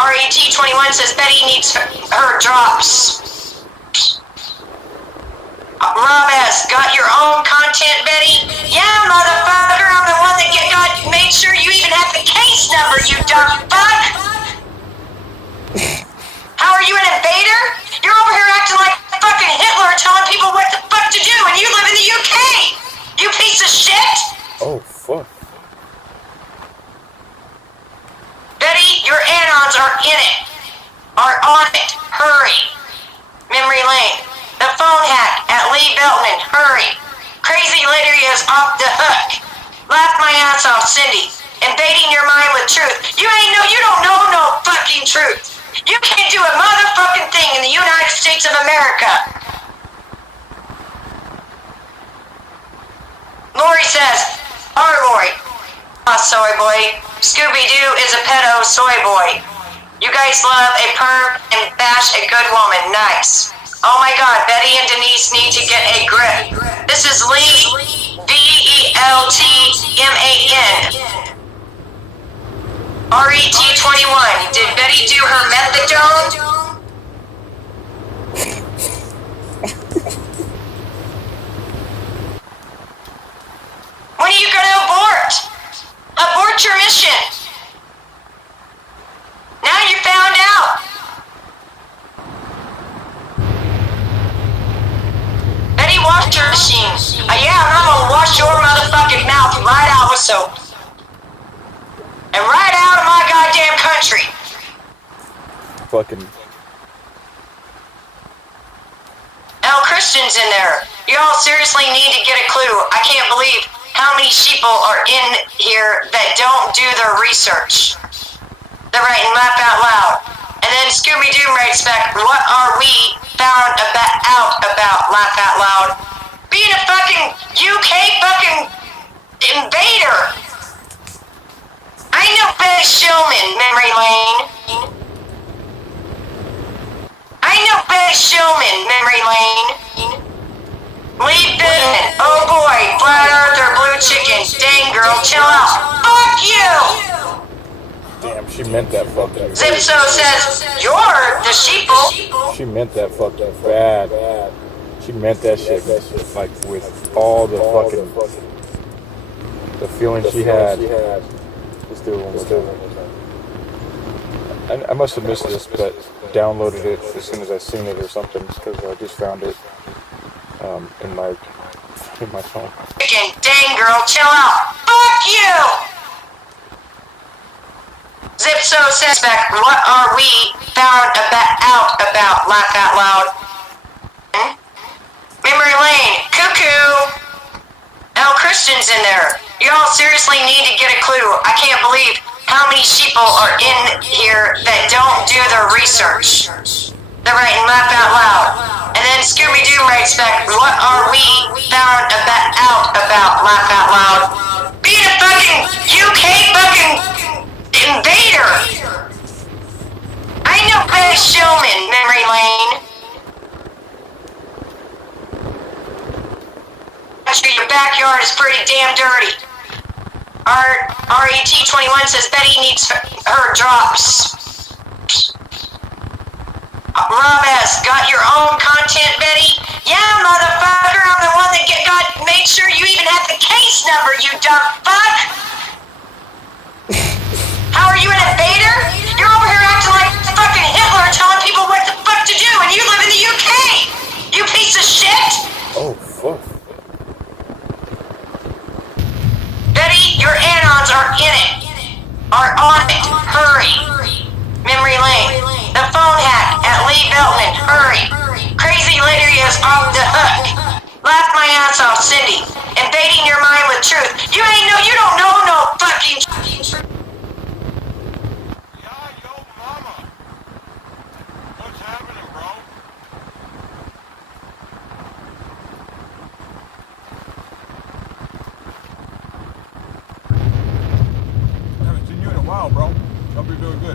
RET21 says Betty needs her drops. Rob S, got your own content, Betty? Yeah, motherfucker, I'm the one that made sure you even have the case number, you dumb fuck! How are you an invader? You're over here acting like fucking Hitler telling people what the fuck to do, and you live in the UK! You piece of shit! Oh, fuck. Betty, your anons are in it. Are on it. Hurry. Memory lane. The phone hack at Lee Beltman. Hurry. Crazy lady is off the hook. Laugh my ass off, Cindy. Invading your mind with truth. You don't know no fucking truth. You can't do a motherfucking thing in the United States of America. Lori says, Lori. Soy boy. Scooby-Doo is a pedo soy boy. You guys love a perm and bash a good woman. Nice. Oh my god, Betty and Denise need to get a grip. This is Lee, Beltman. RET21. Did Betty do her methadone? When are you gonna abort? Abort your mission. Now you found out. Betty, wash your machine. Yeah, I'm gonna wash your motherfucking mouth right out with soap. And right out of my goddamn country. Fucking. L. Christian's in there. Y'all seriously need to get a clue. I can't believe how many sheeple are in here that don't do their research. They're writing laugh out loud. And then Scooby-Doo writes back, what are we found out about laugh out loud? Being a fucking UK fucking invader. I know Betty Shillman, memory lane. I know Betty Shillman, memory lane. Lee Bidman, oh boy, flat earther, blue chicken, dang girl, chill out. Fuck you! Damn, she meant that fucking. Zipso says, you're the sheeple. She meant that fucking bad. She meant that shit, like, with all the fucking, the feeling she had. Let's do it one more time. I must have missed this, but downloaded it as soon as I seen it or something, because I just found it in my phone. Dang girl, chill out. Fuck you! Zipso says back, what are we found out about laugh out loud? Memory lane, cuckoo. L. Christian's in there. Y'all seriously need to get a clue. I can't believe how many sheeple are in here that don't do their research. They're writing laugh out loud. And then Scooby-Doo writes back, what are we found out about laugh out loud? Being a fucking UK fucking invader. I know Betty Shillman, memory lane. Actually, your backyard is pretty damn dirty. RET21 says Betty needs her drops. Rob S, got your own content, Betty? Yeah, motherfucker, I'm the one that made sure you even have the case number, you dumb fuck! How are you an invader? You're over here acting like fucking Hitler telling people what the fuck to do, and you live in the UK! You piece of shit! Oh, fuck. Betty, your anons are in it. Are on it. Hurry. Memory lane. The phone hack at Lee Beltman. Hurry. Crazy lady is off the hook. Laugh my ass off, Cindy. Invading your mind with truth. You don't know no fucking truth. Yeah, yo, mama. What's happening, bro? Haven't seen you in a while, bro. Hope you're doing good.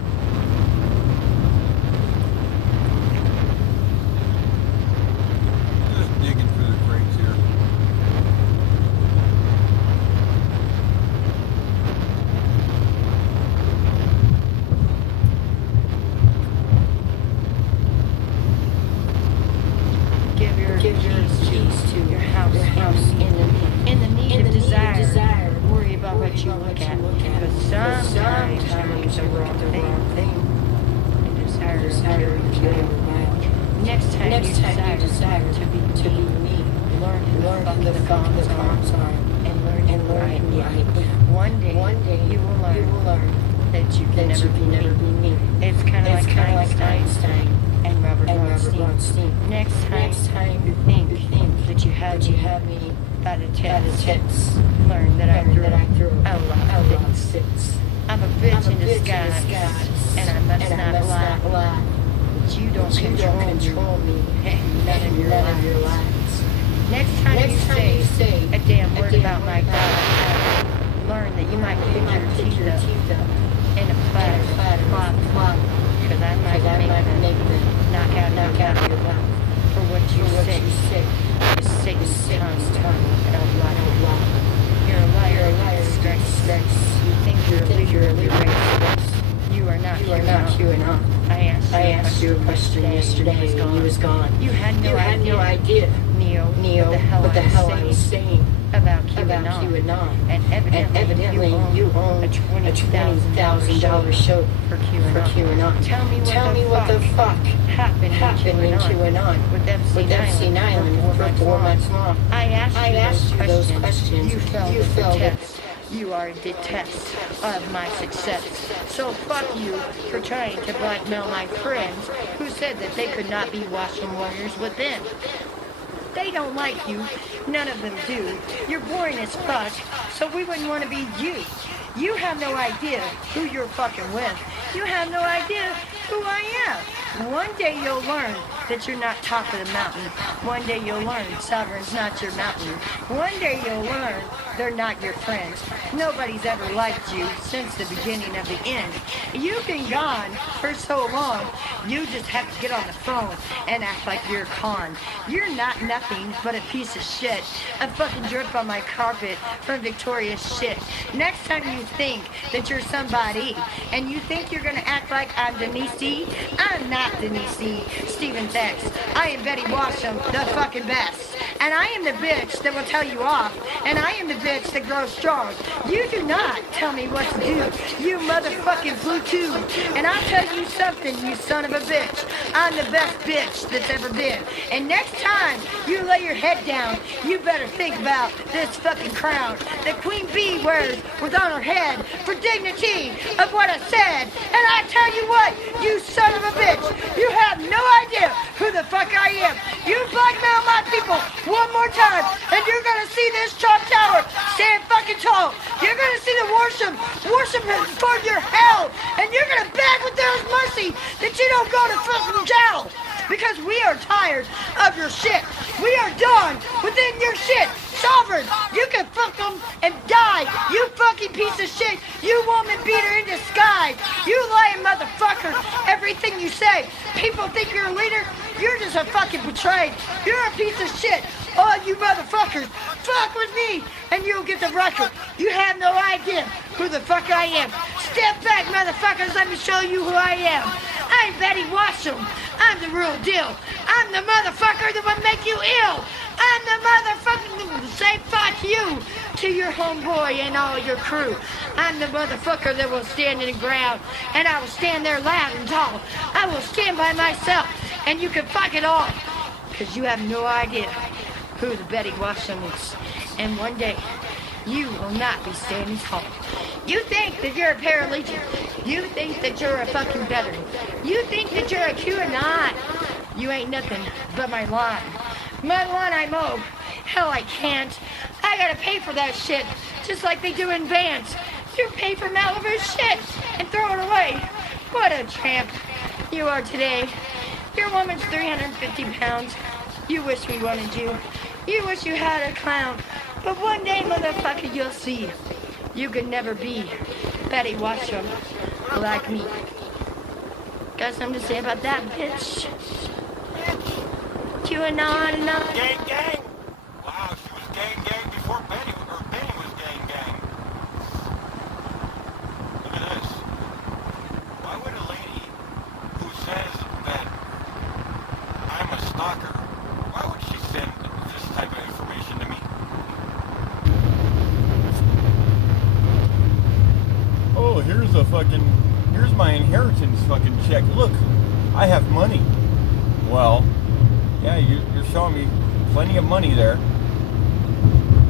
wrong thing. You desire to kill everybody. Next time you desire to be me, learn the farms are, and learn right. One day you will learn that you can never be me. It's kind of like Einstein and Robert Bronstein. Next time you think that you have me by the tits, learn that I threw a lot of six. I'm a bitch in disguise, and I must not lie. But you don't control me, and none of your lies. Next time you say a damn word about my God, learn that you might pick your teeth up in a platter, flop, because I might make them knock out your mouth for what you say. Satan's tongue, You're a liar, disgrace. You think you're a race. You are not QAnon. I asked you a question yesterday and you was gone. You had no idea, Neo, what the hell I was saying about QAnon. And evidently you own a $20,000 show for QAnon. Tell me what the fuck happened in QAnon with Epstein Island for 4 months long. I asked you those questions. You failed the test. You are the test of my success. So fuck you for trying to blackmail my friends who said that they could not be Washington Warriors within. They don't like you. None of them do. You're boring as fuck, so we wouldn't want to be you. You have no idea who you're fucking with. You have no idea who I am. One day you'll learn that you're not top of the mountain. One day you'll learn sovereign's not your mountain. One day you'll learn they're not your friends. Nobody's ever liked you since the beginning of the end. You've been gone for so long, you just have to get on the phone and act like you're a con. You're not nothing but a piece of shit. A fucking drip on my carpet from Victoria's shit. Next time you think that you're somebody and you think you're gonna act like I'm Denise D, I'm not Denise D. Stephen Danks. I am Betty Washam, the fucking best. And I am the bitch that will tell you off. And I am the bitch that grows strong. You do not tell me what to do, you motherfucking Bluetooth. And I'll tell you something, you son of a bitch. I'm the best bitch that's ever been. And next time you lay your head down, you better think about this fucking crown that Queen Bee wears was on her head for dignity of what I said. And I tell you what, you son of a bitch, you have no idea who the fuck I am. You blackmail my people one more time, and you're gonna see this Trump Tower stand fucking tall. You're gonna see the worship for your hell, and you're gonna beg with there's mercy that you don't go to fucking jail. Because we are tired of your shit. We are done within your shit. Sovereign, you can fuck them and die. You fucking piece of shit. You woman beater in disguise. You lying motherfucker. Everything you say. People think you're a leader. You're just a fucking betrayed. You're a piece of shit. All you motherfuckers, fuck with me and you'll get the record. You have no idea who the fuck I am. Step back, motherfuckers. Let me show you who I am. I'm Betty Washam. I'm the real deal. I'm the motherfucker that will make you ill. I'm the motherfucker that will say fuck you to your homeboy and all your crew. I'm the motherfucker that will stand in the ground, and I will stand there loud and tall. I will stand by myself, and you can fuck it all, because you have no idea who the Betty Washam is. And one day, you will not be standing tall. You think that you're a paralegic. You think that you're a fucking veteran. You think that you're a QAnon. You ain't nothing but my lawn. My lawn I mow. Hell, I can't. I gotta pay for that shit, just like they do in Vans. You pay for Malibu shit and throw it away. What a tramp you are today. Your woman's 350 pounds. You wish we wanted you. You wish you had a clown. But one day, motherfucker, you'll see. You could never be Betty Washam like me. Got something to say about that, bitch? QAnon. Gang. Wow, she was gang before Betty, or Betty was gang. Look at this. Why would a lady who says that I'm a stalker, why would she send this type of information to me? Oh, here's inheritance fucking check. Look, I have money. Well, yeah, you're showing me plenty of money there.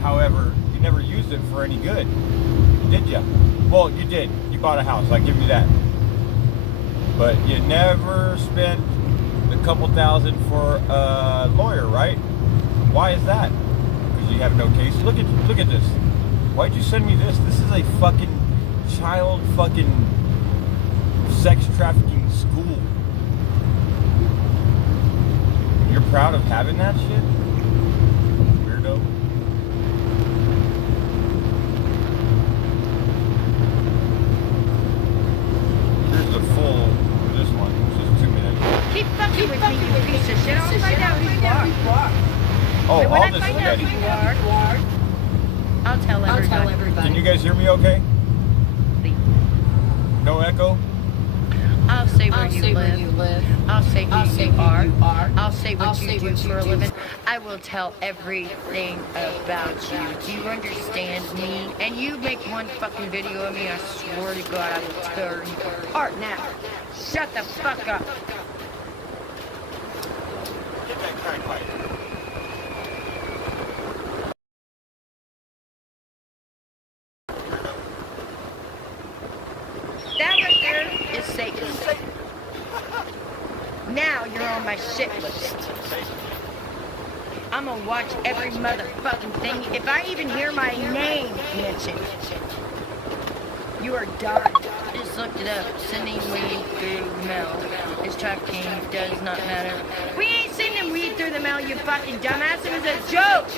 However, you never used it for any good, did you? Well, you did. You bought a house. I give you that. But you never spent a couple thousand for a lawyer, right? Why is that? Because you have no case. Look at this. Why'd you send me this? This is a fucking child fucking sex trafficking school. You're proud of having that shit? Weirdo. Here's the full for this one, which is 2 minutes. Keep fucking with me, you piece of shit. I'll find out who you are. Oh, And when all I this find out spaghetti. who you are, I'll tell everybody. Can you guys hear me okay? No echo? I'll say where you live. I'll say who you are. I'll say what you do for a living. I will tell everything about you. Do you understand me? And you make one fucking video of me, I swear to God, I will tear you apart now. Shut the fuck up. Get that crack pipe. That right there is Satan. Now you're on my shit list. I'm gonna watch every motherfucking thing. If I even hear my name mentioned, you are done. Just looked it up. Sending weed through mail is trafficking. Does not matter. We ain't sending weed through the mail, you fucking dumbass. It was a joke.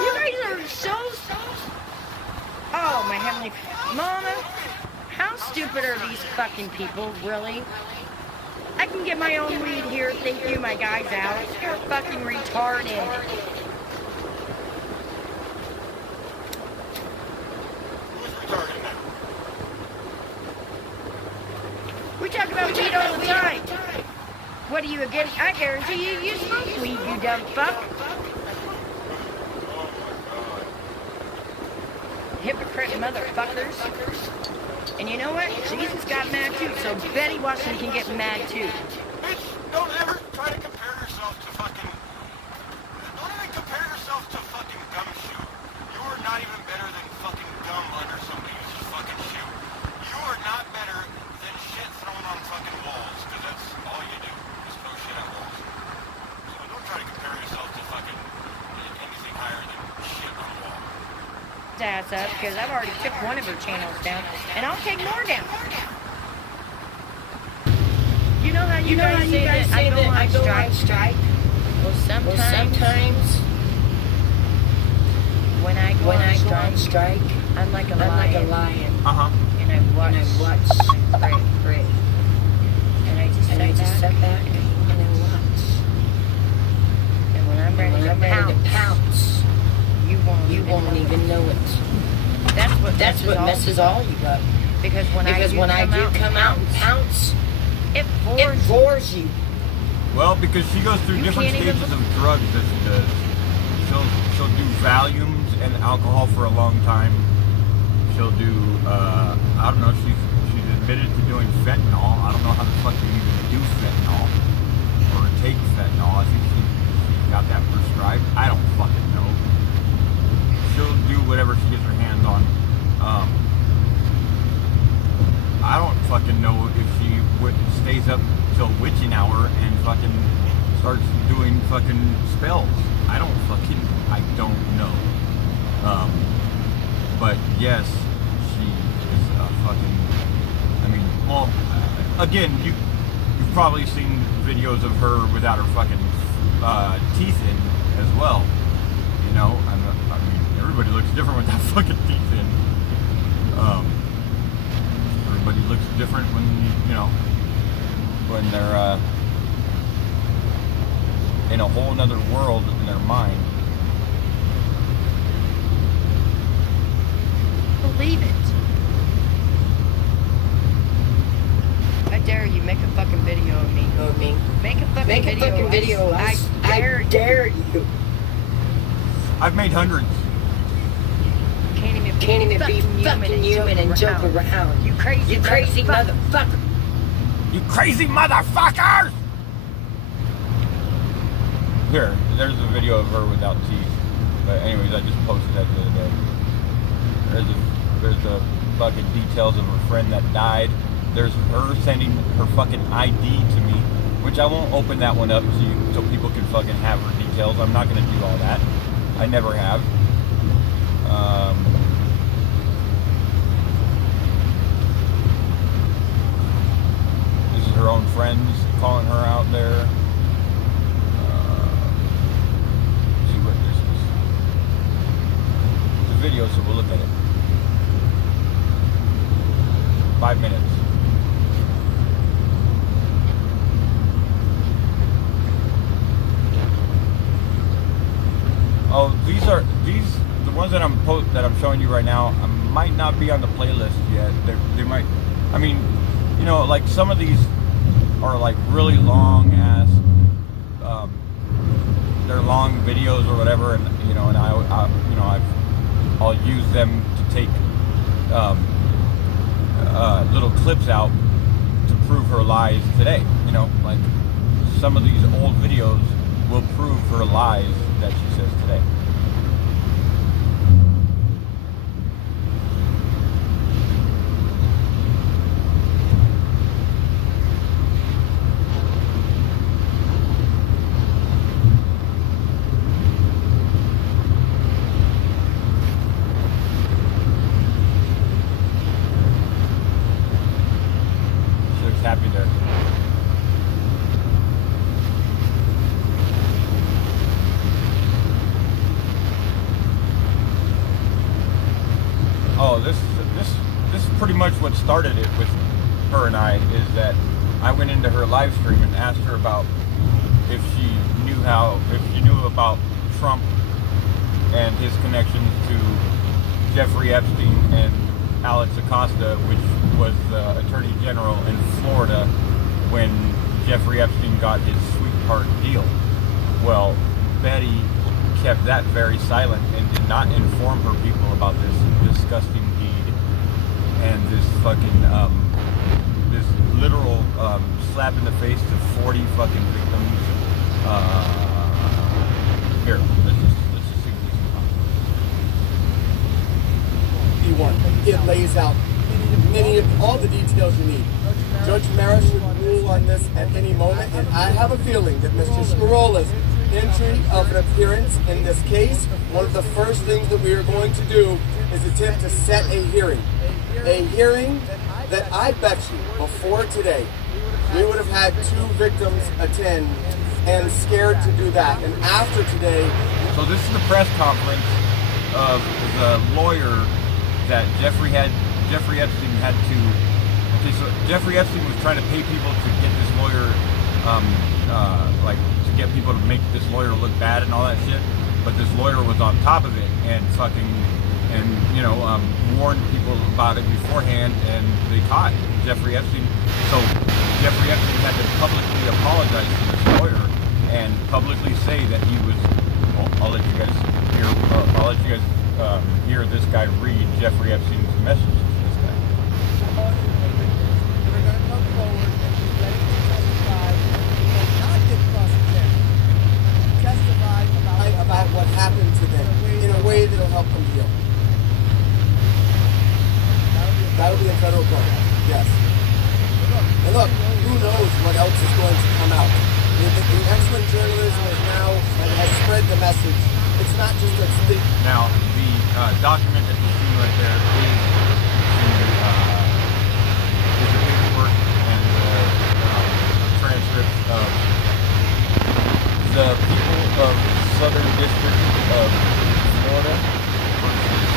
You guys are so. Oh, my heavenly Mama, how stupid are these fucking people, really? I can get my own weed here, thank you, my guy's out. You're fucking retarded. Who's retarded now? We talk about weed all the time. What are you again? I guarantee you, you smoke weed, you dumb fuck. Hypocrite motherfuckers. And you know what? Jesus got mad too, so Betty Washington can get mad too. Bitch, don't ever try to compare yourself to fucking... Don't even compare yourself to fucking gumshoe. You are not even better than fucking gum under somebody's fucking shoe. You are not better than shit thrown on fucking walls, because that's all you do, is throw shit at walls. So don't try to compare yourself to fucking anything higher than shit on a wall. Ass up, because I've already took one of her channels down, and I'll take more down. You know how you guys say that I go on strike? Well, sometimes when I go on strike, I'm like a lion. Uh-huh. And I watch, and pray. And I just sit back and I watch. And when I'm ready to pounce, you won't even know it. That's what messes all you up. Because when I do come out and pounce, it bores you. Well, because she goes through different stages of drugs that she does. She'll do Valiums and alcohol for a long time. She'll do, I don't know, she's admitted to doing fentanyl. I don't know how the fuck you even do fentanyl or take fentanyl. I think she got that prescribed. I don't fucking know. She'll do whatever she gets her hands on. I don't fucking know if she stays up till witching hour and fucking starts doing fucking spells. I don't know. But yes, she is a fucking, I mean, well, again, you've probably seen videos of her without her fucking teeth in as well. You know, I mean, everybody looks different with that fucking teeth in. Everybody looks different when, you know, when they're in a whole nother world in their mind. Believe it. I dare you, make a fucking video of me. Make a fucking video of us. I dare you. I've made hundreds. Can't even can't even be fucking human and joke around. You crazy motherfucker. You crazy motherfuckers! Here, there's a video of her without teeth. But anyways, I just posted that the other day. There's the fucking details of her friend that died. There's her sending her fucking ID to me, which I won't open that one up so people can fucking have her details. I'm not gonna do all that. I never have. This is her own friends calling her out there. See what this is. It's a video, so we'll look at it. 5 minutes. Oh, these the ones that I'm showing you right now. I might not be on the playlist yet. They might. I mean, you know, like some of these are like really long ass. They're long videos or whatever, and you know, and I'll use them to take little clips out to prove her lies today. You know, like some of these old videos will prove her lies that she says today. She looks happy there. Oh, this is pretty much what started it with her and I, is that I went into her live stream and asked her about if she knew about Trump and his connections to Jeffrey Epstein and Alex Acosta, which was the Attorney General in Florida when Jeffrey Epstein got his sweetheart deal. Well, Betty kept that very silent and did not inform her people about this disgusting deed and this fucking this literal slap in the face to 40 fucking victims. Here, let's just see what this is about. It lays out all the details you need. Judge Mara should rule on this at any moment, and I have a feeling that Mr. Scarola's entry of an appearance in this case, one of the first things that we are going to do is attempt to set a hearing. A hearing that I bet you before today, we would have had 2 victims attend and scared to do that. And after today... So this is the press conference of the lawyer that Jeffrey Epstein had to... Okay, so Jeffrey Epstein was trying to pay people to get this lawyer, to get people to make this lawyer look bad and all that shit. But this lawyer was on top of it and warned people about it beforehand, and they caught Jeffrey Epstein. So Jeffrey Epstein had to publicly apologize to this lawyer and publicly say that he was. Well, I'll let you guys hear this guy read Jeffrey Epstein's message to this guy. We're going to come forward and be ready to testify. We will not get cross-examined. Testify about what happened to them in a way that will help them heal. That'll be in federal court. Yes. And look, who knows what else is going to come out. The excellent journalism has spread the message. It's not just a stick. Now, the document that you see right there is the paperwork and the transcript of the people of Southern District of Florida versus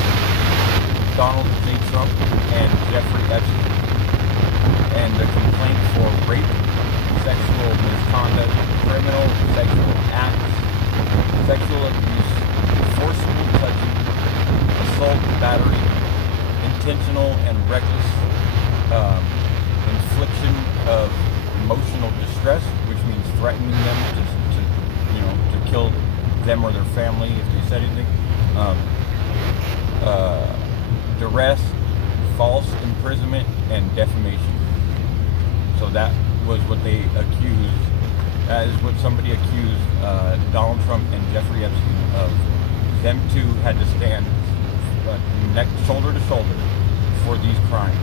Donald J. Trump and Jeffrey Epstein, and the complaint for rape, sexual misconduct, criminal sexual acts, sexual abuse, forcible touching, assault, battery, intentional and reckless infliction of emotional distress, which means threatening them to kill them or their family if they said anything. duress, false imprisonment, and defamation. So that was what they accused. That is what somebody accused Donald Trump and Jeffrey Epstein of. Them two had to stand shoulder to shoulder for these crimes.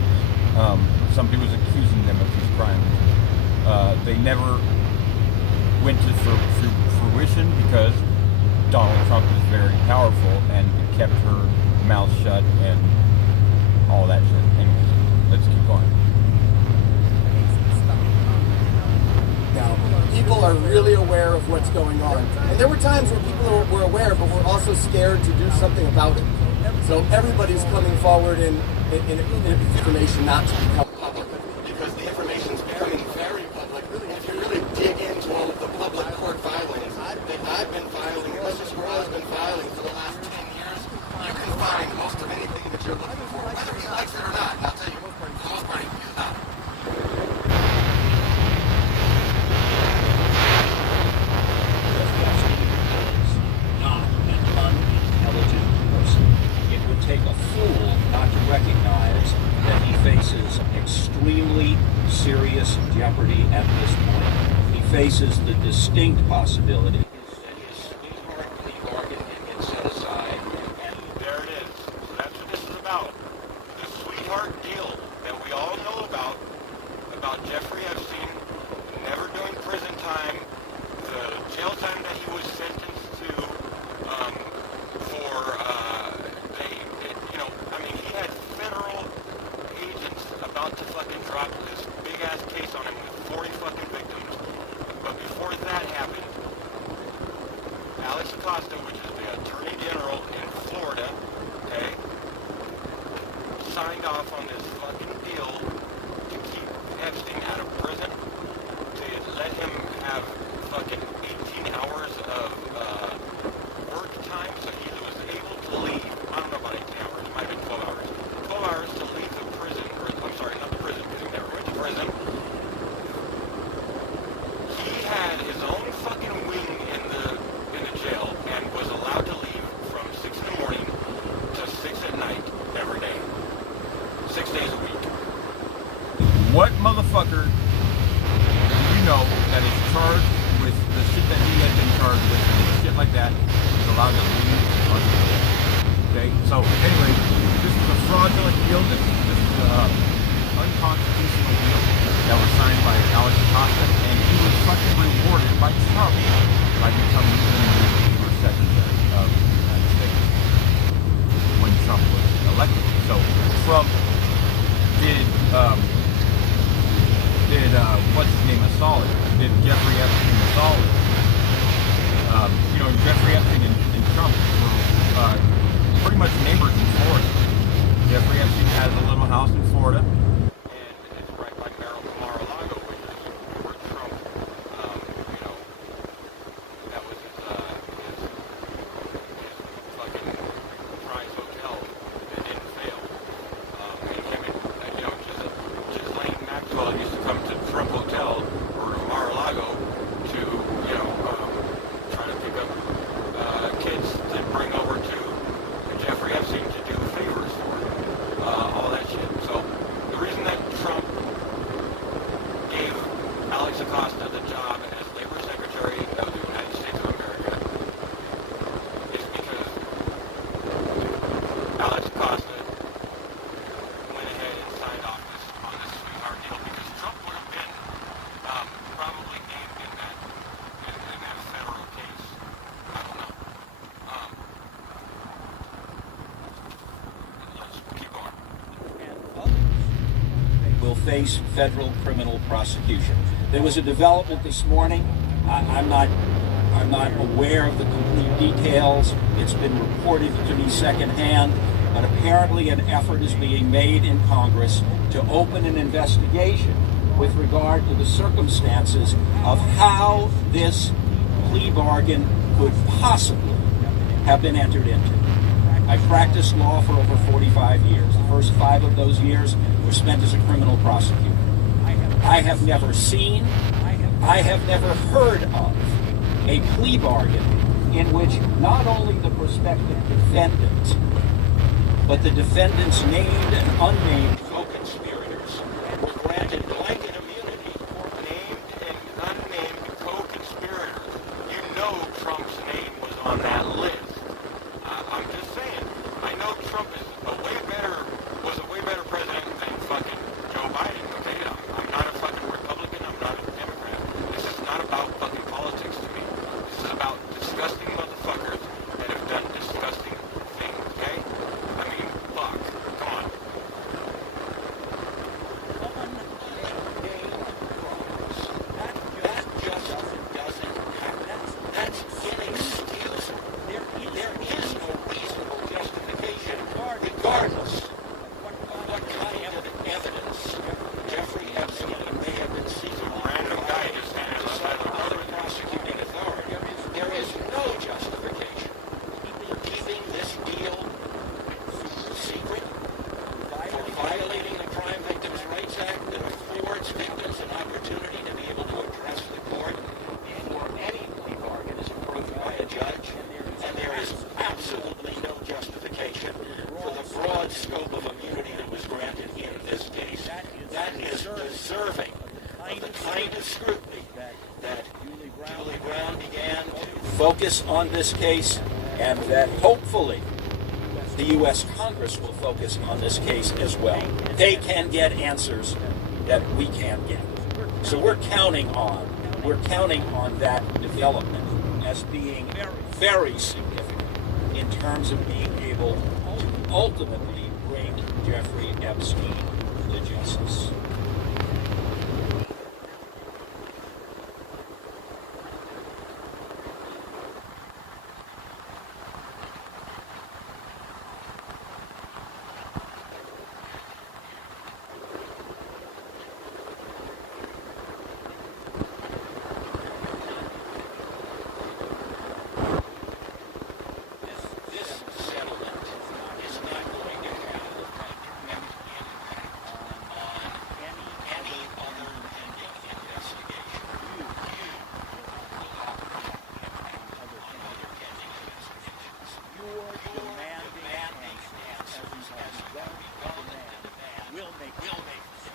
Somebody was accusing them of these crimes. They never went to fruition because Donald Trump is very powerful and kept her mouth shut and all that shit. Anyways, let's keep going. Now, people are really aware of what's going on. And there were times where people were aware, but were also scared to do something about it. So everybody's coming forward in information not to become public. Because the information's becoming very public. If you really dig into all of the public court filings that I've been filing, and Mr. Squirrel's been filing for the last 10 years, you can find most of anything that you're looking for, whether he likes it or not. And I'll tell you, for the most part, he's not. Take a fool not to recognize that he faces extremely serious jeopardy at this point. He faces the distinct possibility that his sweetheart plea bargain can get set aside. And there it is. So that's what this is about. The sweetheart deal that we all know about Jeffrey Epstein never doing prison time, the jail time that he was sentenced to for he had federal agents about to fucking drop this big ass case on him with 40 fucking victims. But before that happened, Alex Acosta, which is the Attorney General in Florida, okay, signed off on this fucking deal to keep Epstein out of prison, to let him have fucking 18 hours of work time, so he was able to leave. I don't know about 18 hours, it might have been 12 hours. 12 hours to leave the prison, or I'm sorry, not the prison, because he never went to prison. He had his own fucking wing in the jail and was allowed to leave from 6 in the morning to 6 at night every day. 6 days a week. What motherfucker do you know that is charged with the shit that he has been charged with and shit like that is allowed to leave on the jail? Okay, so anyway, this is a fraudulent deal. This is an unconstitutional deal that was signed by Alex Acosta, and he was fucking rewarded by Trump by becoming the new first secretary of the United States when Trump was elected. So Trump did what's his name, a solid? Did Jeffrey Epstein a solid? Jeffrey Epstein and Trump were pretty much neighbors in Florida. Jeffrey Epstein has a little house in Florida, and it's right by Mar-a-Lago, which is where Trump, that was his fucking prize hotel that didn't fail. And him and, Ghislaine Maxwell used to come to Trump Hotel or Mar-a-Lago to, try to pick up kids to bring over to Jeffrey Epstein to do favors for all that shit. So the reason that Trump gave Alex Acosta the job as Labor Secretary of the United States of America is because Alex Acosta went ahead and signed off on this sweetheart deal, because Trump would have been probably named in that federal case. I don't know. Let's keep going. and others will face federal criminal prosecution. There was a development this morning. I'm not aware of the complete details. It's been reported to me secondhand, but apparently an effort is being made in Congress to open an investigation with regard to the circumstances of how this plea bargain could possibly have been entered into. I practiced law for over 45 years. The first 5 of those years were spent as a criminal prosecutor. I have never seen, I have never heard of a plea bargain in which not only the prospective defendant but the defendants named and unnamed co-conspirators were granted blanket immunity. Named and unnamed co-conspirators. You know Trump's name was on that list. I'm just saying. I know Trump was a way better president than fucking Joe Biden. Okay, I'm not a fucking Republican. I'm not a Democrat. This is not about fucking politics to me. This is about disgusting motherfuckers that have done disgusting things. Okay? I mean, fuck. Come on. That just doesn't happen. That's inexcusable. There is no reasonable justification, regardless of what kind of evidence Jeffrey Epstein may have been seeking. Random guy just standing outside the Other prosecuting authority. There is no justification for keeping this deal secret, for violating the Crime Victims' Rights Act that affords victims an opportunity to be able to address the court before any plea bargain is approved by a judge. And there is absolutely no justification for the broad scope of immunity that was granted in this case. That is deserving of the kind of scrutiny that Julie Brown began to focus on this case, and that hopefully the U.S. Congress will focus on this case as well. They can get answers that we can't get. So we're counting on that development as being very significant in terms of being able to ultimately bring Jeffrey Epstein to justice. This settlement is not going to have an impact on any other pending investigation. You will have on other pending investigations. Your demanding answers as government demand will make a difference.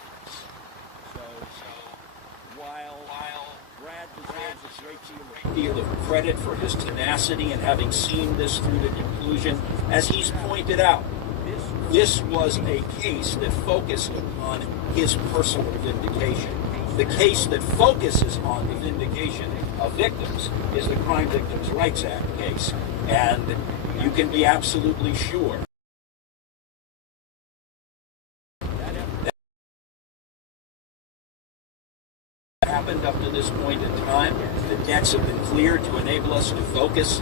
So while Brad deserves a great deal of credit for his tenacity in having seen this through to conclusion, as he's pointed out, this was a case that focused upon his personal vindication. The case that focuses on the vindication of victims is the Crime Victims' Rights Act case. And you can be absolutely sure happened up to this point in time. The debts have been cleared to enable us to focus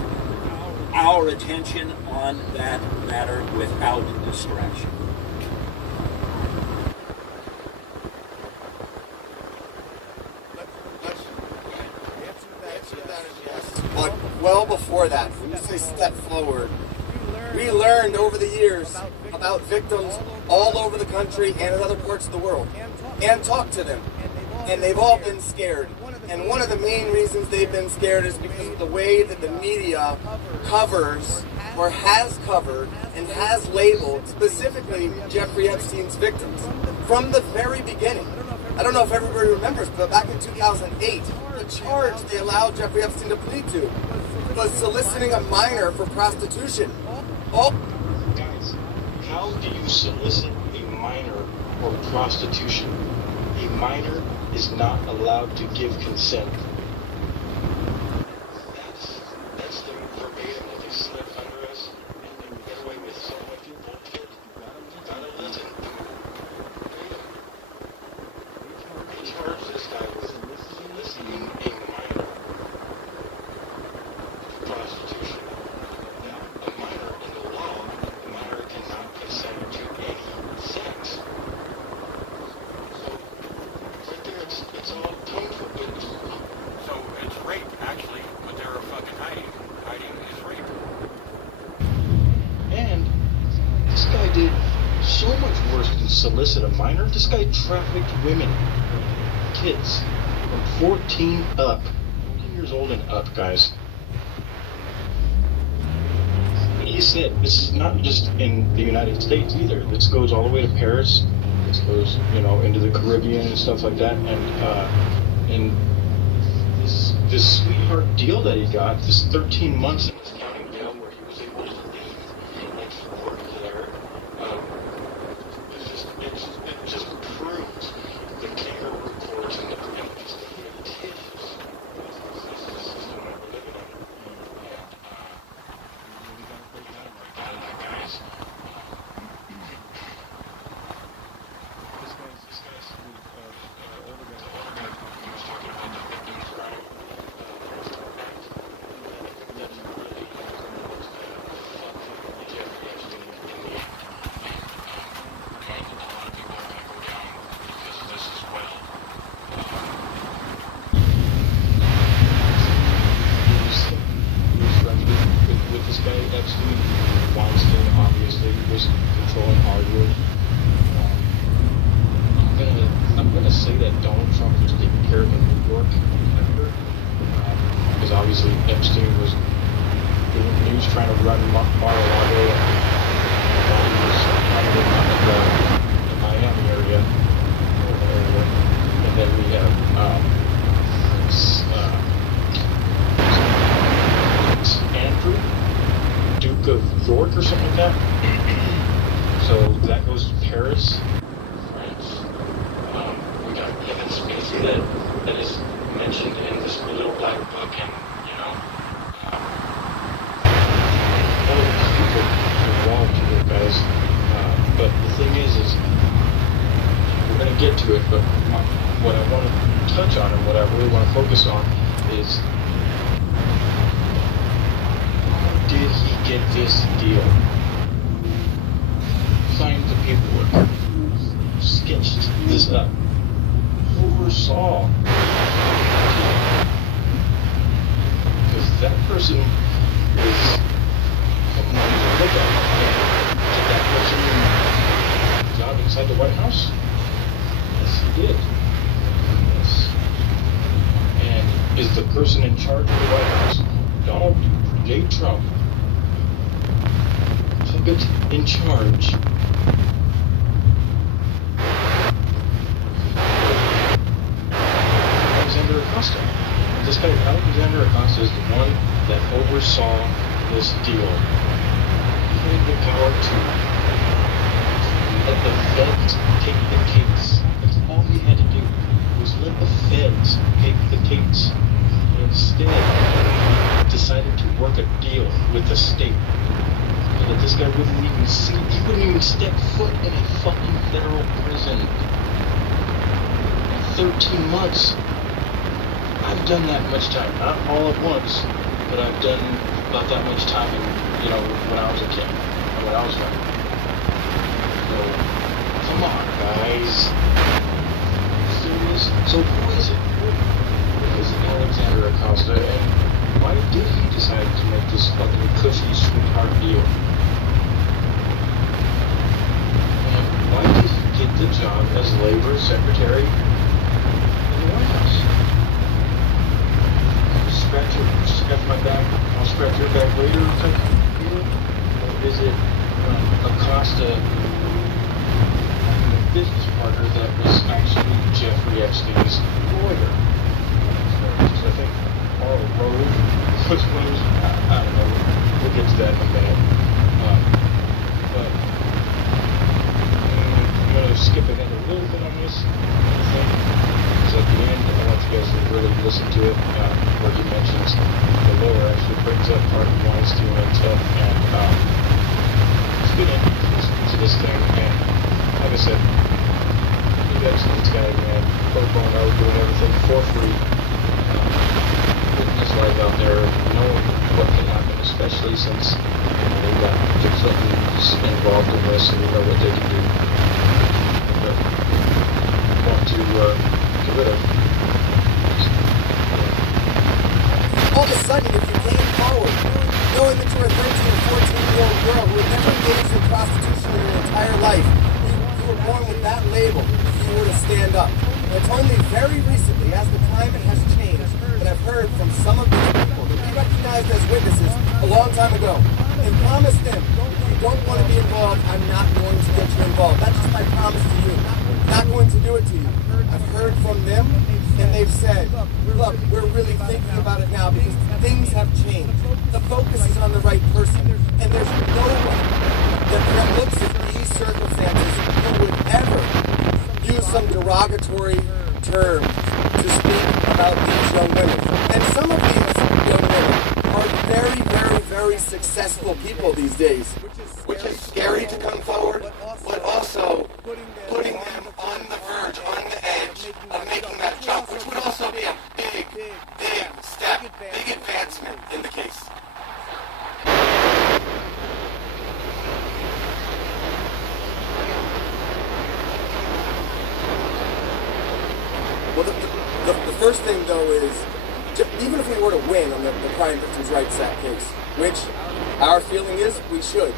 our attention on that matter without distraction. But well before that, when you say step forward, we learned over the years about victims all over the country and in other parts of the world, and talked to them. And they've all been scared. And one of the main reasons they've been scared is because of the way that the media covers or has covered and has labeled specifically Jeffrey Epstein's victims from the very beginning. I don't know if everybody remembers, but back in 2008, the charge they allowed Jeffrey Epstein to plead to was soliciting a minor for prostitution. Guys, how do you solicit a minor for prostitution? A minor is not allowed to give consent. That's the verbatim that they slip under us and we get away with so much bullshit. You gotta listen. They charge this guy with soliciting a minor for prostitution. Now, a minor in the law, a minor cannot consent to any sex. It's all tongue forbidden. So it's rape, actually, what they're fucking hiding. Hiding is rape. And this guy did so much worse than solicit a minor. This guy trafficked women, kids, from 14 up. 14 years old and up, guys. He you said, this is not just in the United States either. This goes all the way to Paris. This goes, into the Caribbean and stuff like that. And this sweetheart deal that he got, this 13 months in this county jail where he was able to leave and work there, it just proves the kangaroo courts and the criminals. I'm gonna say that Donald Trump was taking care of the New York editor, because obviously Epstein was doing news trying to run Mar-a-Lago, and he was probably not in the Miami area, and then we have Prince Andrew, Duke of York or something like that. So that goes to Paris. That is mentioned in this little black book, and all of these people involved here, guys. But the thing is we're going to get to it. But what I want to touch on, and what I really want to focus on, is how did he get this deal? Signed the paperwork, sketched this up. Oversaw, because that person is someone to look at. Did that person job inside the White House? Yes, he did. Yes. And is the person in charge of the White House Donald J. Trump? Puppet in charge. Acosta. This guy, Alexander Acosta, is the one that oversaw this deal. He had the power to let the feds take the case. That's all he had to do, was let the feds take the case. And instead, he decided to work a deal with the state. So that this guy wouldn't even he wouldn't even step foot in a fucking federal prison. 13 months. I've done that much time, not all at once, but I've done about that much time when I was a kid, or when I was young. So, come on, guys. Serious? So who is it? Who is Alexander Acosta, and why did he decide to make this fucking cushy sweetheart deal? And why did he get the job as Labor Secretary in the White House? Scratch my back, I'll scratch your back later type deal? Or is it Acosta, the business partner that was actually Jeffrey Epstein's lawyer? So I think Carl Rove was one of those, I don't know, we'll get to that in a minute. But I'm going to skip ahead a little bit on this thing. At the end, I want you guys to really listen to it, where he mentions the lawyer actually brings up part of Weinstein and stuff, and it's good to this thing, and like I said, you guys see this guy, man, pro bono, doing everything for free, living his life out there, knowing what can happen, especially since they got the Clintons involved in this, and you know what they can do. But I want to get rid of. All of a sudden, if you came forward, knowing that you're a 13 or 14-year-old girl who had never engaged in prostitution in your entire life, you were born with that label, you were to stand up. And it's only very recently, as the climate has changed, that I've heard from some of these people that we recognized as witnesses a long time ago, and promise them, if you don't want to be involved, I'm not going to get you involved. That's just my promise to you. I'm not going to do it to you. I've heard from them, and they've said, look, we're really thinking about it now because things have changed. The focus is on the right person, and there's no one that looks at these circumstances who would ever use some derogatory term to speak about these young women. And some of these young women are very, very, very successful people these days, which is scary to come forward, but also putting them on the verge, on the edge of making that jump, which would also be a big, big step, big advancement in the case. Well, the first thing, though, is even if we were to win on the Crime Victims' Rights Act case, which our feeling is we should,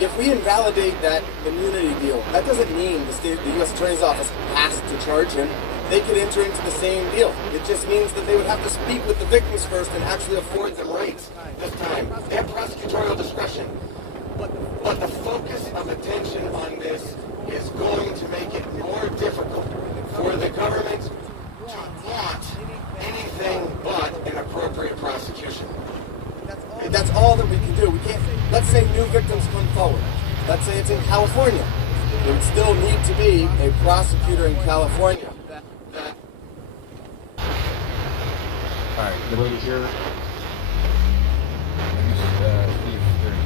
if we invalidate that immunity deal, that doesn't mean the U.S. Attorney's Office has to charge him. They could enter into the same deal. It just means that they would have to speak with the victims first and actually afford them rights this time. They have prosecutorial discretion. But the focus of attention on this is going to make it more difficult for the government to want anything but an appropriate prosecution. That's all that we can do. We can't. Let's say new victims come forward. Let's say it's in California. There would still need to be a prosecutor in California. All right, right here. Let me see if there's.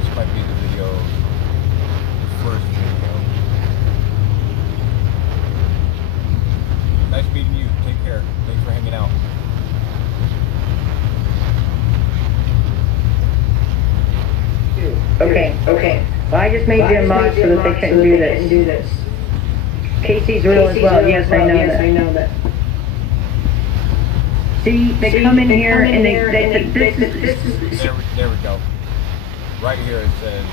This might be the video, the first video. Nice meeting you. Take care. Thanks for hanging out. Okay. Well, I just made you a mod so that they couldn't do this. Casey's real as well. Yes, I know that. See, they come in here and they said this is... There we go. Right here it says...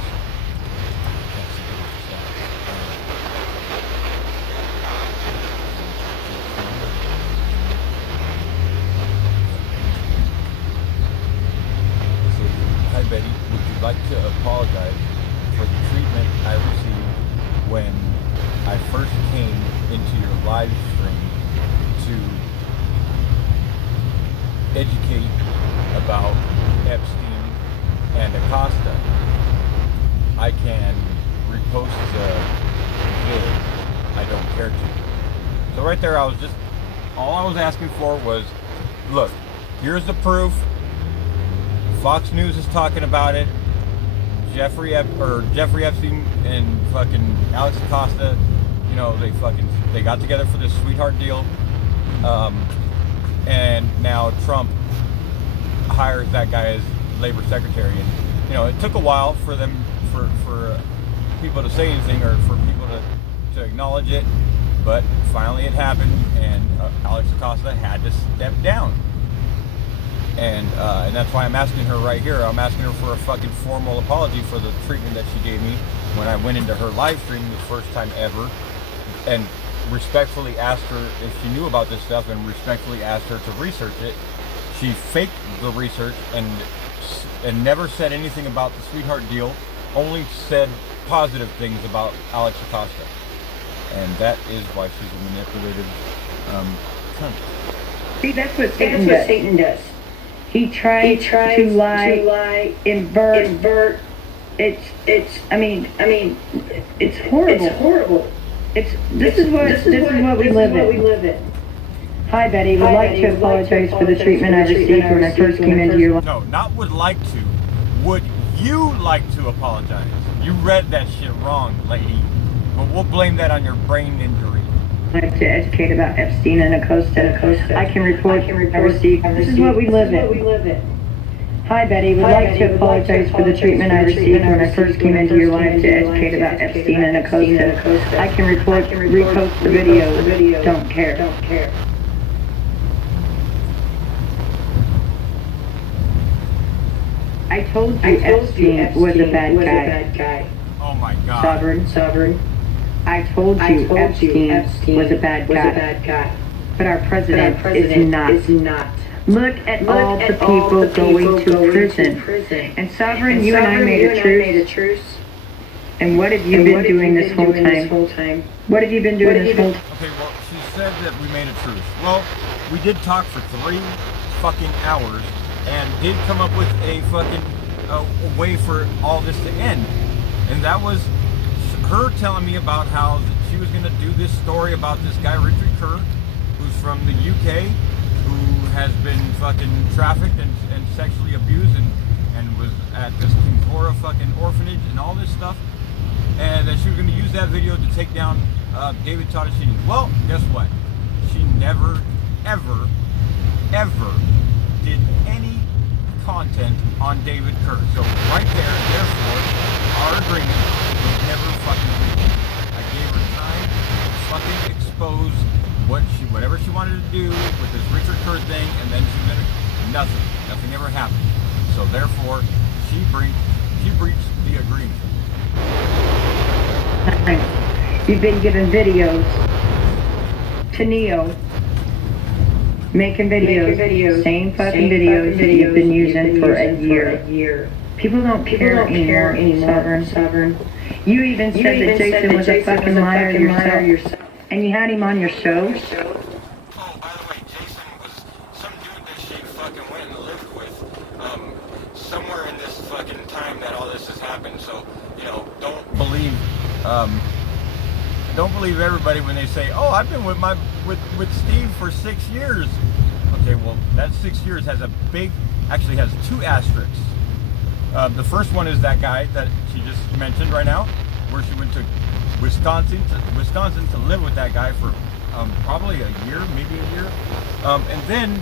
Hi Betty, would you like to apologize for the treatment I received when I first came into your live stream to educate about Epstein and Acosta? I can repost the vid. I don't care to. So right there, all I was asking for was, look, here's the proof. Fox News is talking about it. Jeffrey Epstein and fucking Alex Acosta, you know, they got together for this sweetheart deal, and now Trump hires that guy as labor secretary, and you know, it took a while for people to say anything or for people to acknowledge it, but finally it happened, and Alex Acosta had to step down. And that's why I'm asking her right here. I'm asking her for a fucking formal apology for the treatment that she gave me when I went into her live stream the first time ever, and respectfully asked her if she knew about this stuff, and respectfully asked her to research it. She faked the research and never said anything about the sweetheart deal, only said positive things about Alex Acosta. And that is why she's a manipulative cunt. See, that's what Satan does. He tries to lie, invert. It's horrible. This is what we live in. Hi Betty, would like to apologize for the treatment I received when I first came into your life. No, not would like to. Would you like to apologize? You read that shit wrong, lady. But we'll blame that on your brain injury. To educate about Epstein and Acosta. I can report I received. This is what we live in. Hi Betty, would like to apologize for the treatment I received when I first came into your life to educate about Epstein and Acosta. I can repost the video. Don't care. I told you Epstein was a bad guy. Oh my God. Sovereign. I told you Epstein was a bad guy. But our president is not. Look at all the people going to prison. And Sovereign, you and I made a truce. And what have you been doing this whole time? What have you been doing this whole time? Okay, well, she said that we made a truce. Well, we did talk for 3 fucking hours and did come up with a fucking a way for all this to end. And that was her telling me about how she was going to do this story about this guy, Richard Kerr, who's from the UK, who has been fucking trafficked and sexually abused and was at this Kinkora fucking orphanage and all this stuff. And that she was going to use that video to take down David Toddashini. Well, guess what? She never, ever, ever did any content on David Kerr. So right there, therefore, our agreement was never fucking reached. I gave her time to fucking expose whatever she wanted to do with this Richard Kerr thing, and then she did nothing. Nothing ever happened. So therefore, she breached the agreement. You've been given videos to Neo, making videos, same fucking videos that you've been using for a year. People don't care anymore, Sovereign. You even said that Jason was a fucking liar yourself, and you had him on your show. Oh, by the way, Jason was some dude that she fucking went and lived with, somewhere in this fucking time that all this has happened. So, you know, don't believe everybody when they say, "Oh, I've been with Steve for 6 years." Okay, well, that 6 years has actually has 2 asterisks. The first one is that guy that she just mentioned right now, where she went to Wisconsin to live with that guy for probably a year, maybe a year. And then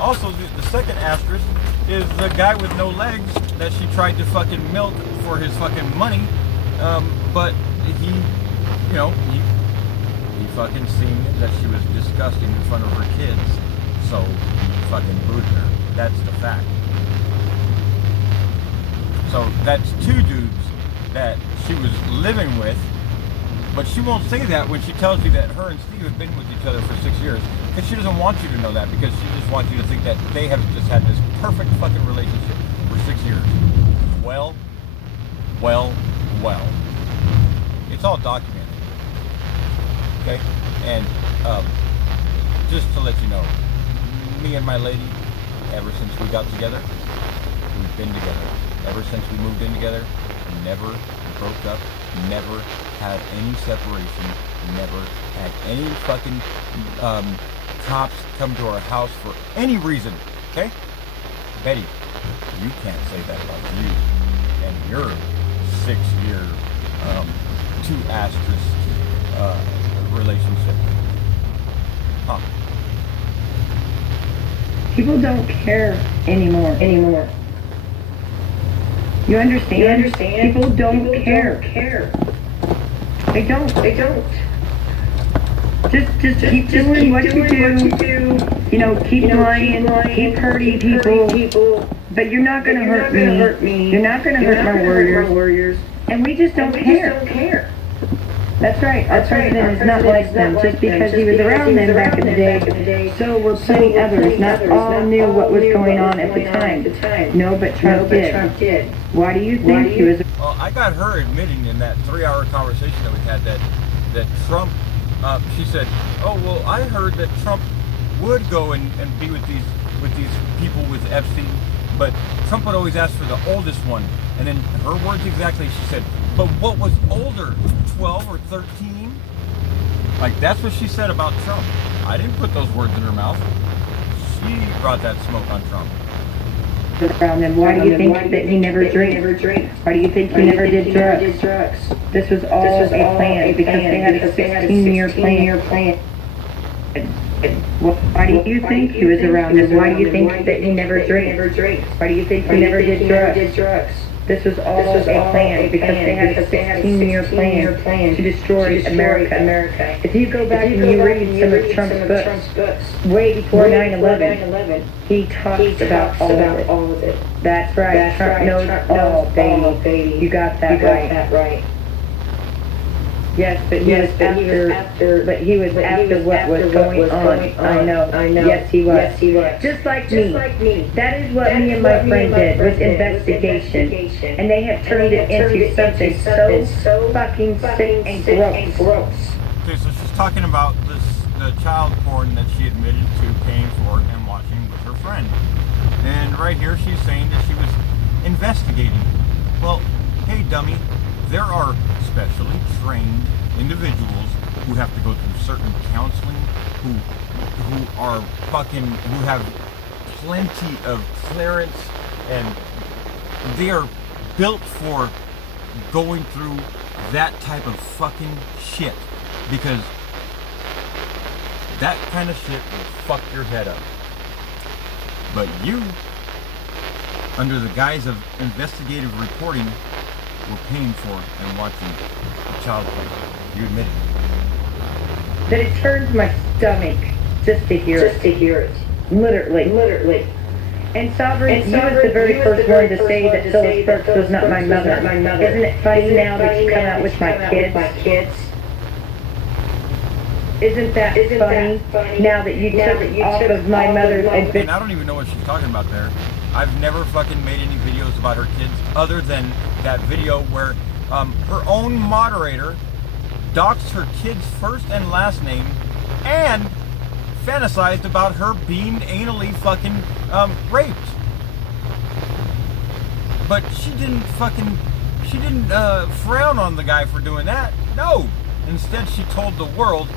also the second asterisk is the guy with no legs that she tried to fucking milk for his fucking money. But he fucking seen that she was disgusting in front of her kids, so he fucking booted her. That's the fact. So that's 2 dudes that she was living with, but she won't say that when she tells you that her and Steve have been with each other for 6 years, because she doesn't want you to know that, because she just wants you to think that they have just had this perfect fucking relationship for 6 years. Well. It's all documented. Okay? And just to let you know, me and my lady, ever since we got together, we've been together. Ever since we moved in together, never broke up, never had any separation, never had any fucking cops come to our house for any reason. Okay? Betty, you can't say that about you and your 6-year 2 asterisk relationship. Huh. People don't care anymore. You understand? People don't care. They don't. Just keep doing what you do. You know, keep lying, keep hurting people. But you're not gonna hurt me. You're not gonna hurt my warriors. And we just don't care. That's right. Our president is not like them just because he was around them back in the day. So were plenty others. Not all knew what was going on at the time. No, but Trump did. Why do you think he was? Well, I got her admitting in that 3-hour conversation that we had that Trump. She said, "Oh well, I heard that Trump would go and be with these people with Epstein, but Trump would always ask for the oldest one." And then her words exactly, she said, "But what was older, 12 or 13?" Like, that's what she said about Trump. I didn't put those words in her mouth. She brought that smoke on Trump. Around them. Why do you think that he never drank? Why do you think he never did drugs? This was all a plan because they had a 16-year plan. Why do you think he was around them? Why do you think that he never drank? Why do you think he never did drugs? This was all a plan because they had a 16-year plan to destroy America. If you go back and you read some of Trump's books, way before 9/11, he talks about all of it. That's right. Trump knows all, baby. You got that right. Yes, but he was after what was going on. I know. Yes, he was. Just like me. That is what me and my friend did with investigation. And they have turned it into something so fucking sick and gross. Okay, so she's talking about the child porn that she admitted to paying for and watching with her friend. And right here she's saying that she was investigating. Well, hey dummy, there are specially trained individuals who have to go through certain counseling, who have plenty of clearance, and they are built for going through that type of fucking shit, because that kind of shit will fuck your head up. But you, under the guise of investigative reporting, were paying for and watching child porn. You admit it. But it turns my stomach just to hear it. Literally. And Sovereign, you was the very first one to say that Phyllis Burks was not my mother. Isn't it funny now that you come out with my kids? Isn't that funny? Now that you took off of my mother's identity. And I don't even know what she's talking about there. I've never fucking made any videos about her kids other than that video where her own moderator doxed her kid's first and last name and fantasized about her being anally fucking raped. But she didn't frown on the guy for doing that. No. Instead, she told the world,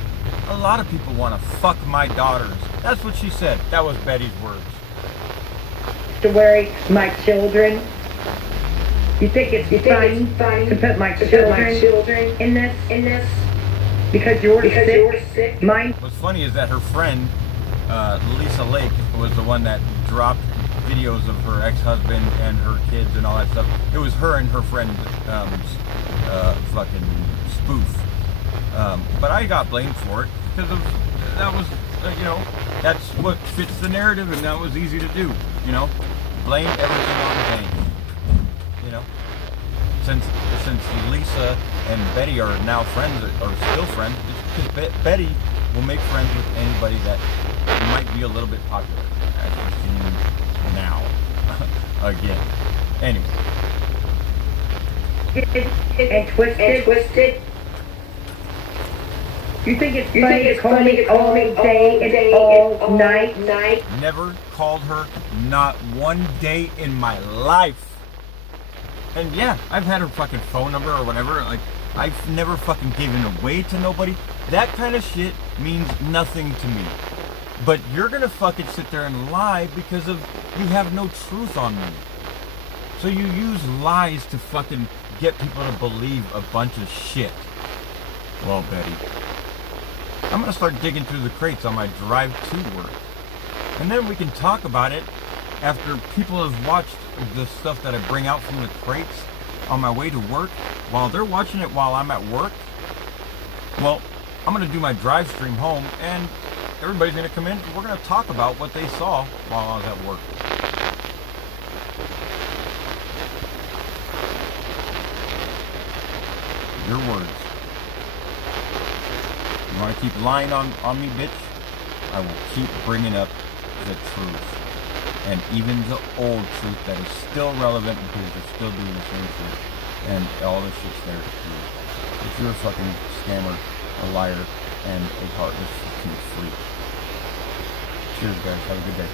a lot of people want to fuck my daughters. That's what she said. That was Betty's words. To worry my children. You think it's funny to put my children in this? Because you're sick? Mine. What's funny is that her friend, Lisa Lake, was the one that dropped videos of her ex-husband and her kids and all that stuff. It was her and her friend's fucking spoof. But I got blamed for it because of that was, that's what fits the narrative, and that was easy to do, blame everything on Danks. Since Lisa and Betty are now friends, or still friends, because Betty will make friends with anybody that might be a little bit popular, as we're seeing now, again. Anyway. And twisted. You think it's funny to call me all day and all night? Never called her, not one day in my life. And yeah, I've had her fucking phone number or whatever. Like, I've never fucking given away to nobody. That kind of shit means nothing to me. But you're gonna fucking sit there and lie because of you have no truth on me. So you use lies to fucking get people to believe a bunch of shit. Well, Betty, I'm gonna start digging through the crates on my drive to work. And then we can talk about it after people have watched the stuff that I bring out from the crates on my way to work. While they're watching it while I'm at work, well, I'm gonna do my drive stream home, and everybody's gonna come in. We're gonna talk about what they saw while I was at work. Your words. You want to keep lying on me, bitch? I will keep bringing up the truth. And even the old truth that is still relevant because they're still doing the same shit. And all this shit's there to prove. If you're a fucking scammer, a liar, and a heartless fucking freak. Cheers, guys. Have a good day.